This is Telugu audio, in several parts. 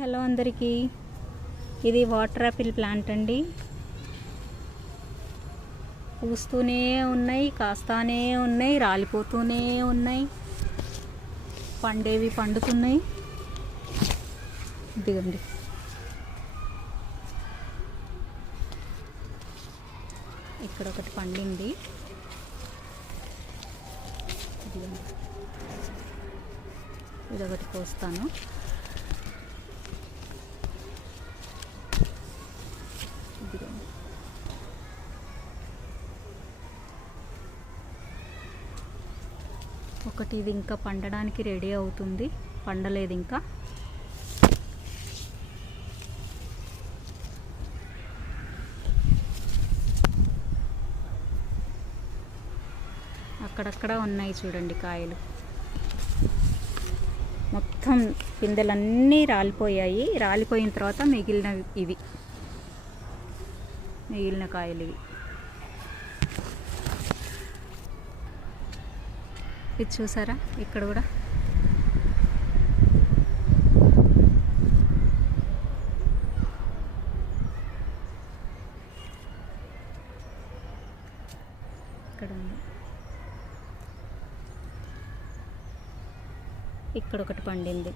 హలో అందరికీ, ఇది వాటర్ యాపిల్ ప్లాంట్ అండి. పూస్తూనే ఉన్నాయి, కాస్తానే ఉన్నాయి, రాలిపోతూనే ఉన్నాయి, పండేవి పండుతున్నాయి. ఇదిగోండి, ఇక్కడ ఒకటి పండింది. ఇదొకటి కోస్తాను. ఒకటి ఇది ఇంకా పండడానికి రెడీ అవుతుంది, పండలేదు ఇంకా. అక్కడక్కడ ఉన్నాయి చూడండి కాయలు. మొత్తం పిందెలన్నీ రాలిపోయాయి. రాలిపోయిన తర్వాత మిగిలిన కాయలు ఇవి. ఇది చూసారా, ఇక్కడ కూడా ఇక్కడ ఉంది. ఇక్కడ ఒకటి పండింది.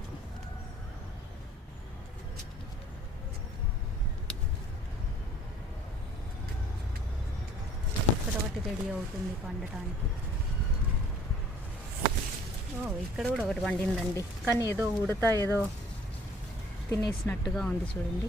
ఇక్కడ ఒకటి రెడీ అవుతుంది పండటానికి. ఇక్కడ కూడా ఒకటి పండిందండి, కానీ ఏదో ఉడత ఏదో తినేసినట్టుగా ఉంది చూడండి.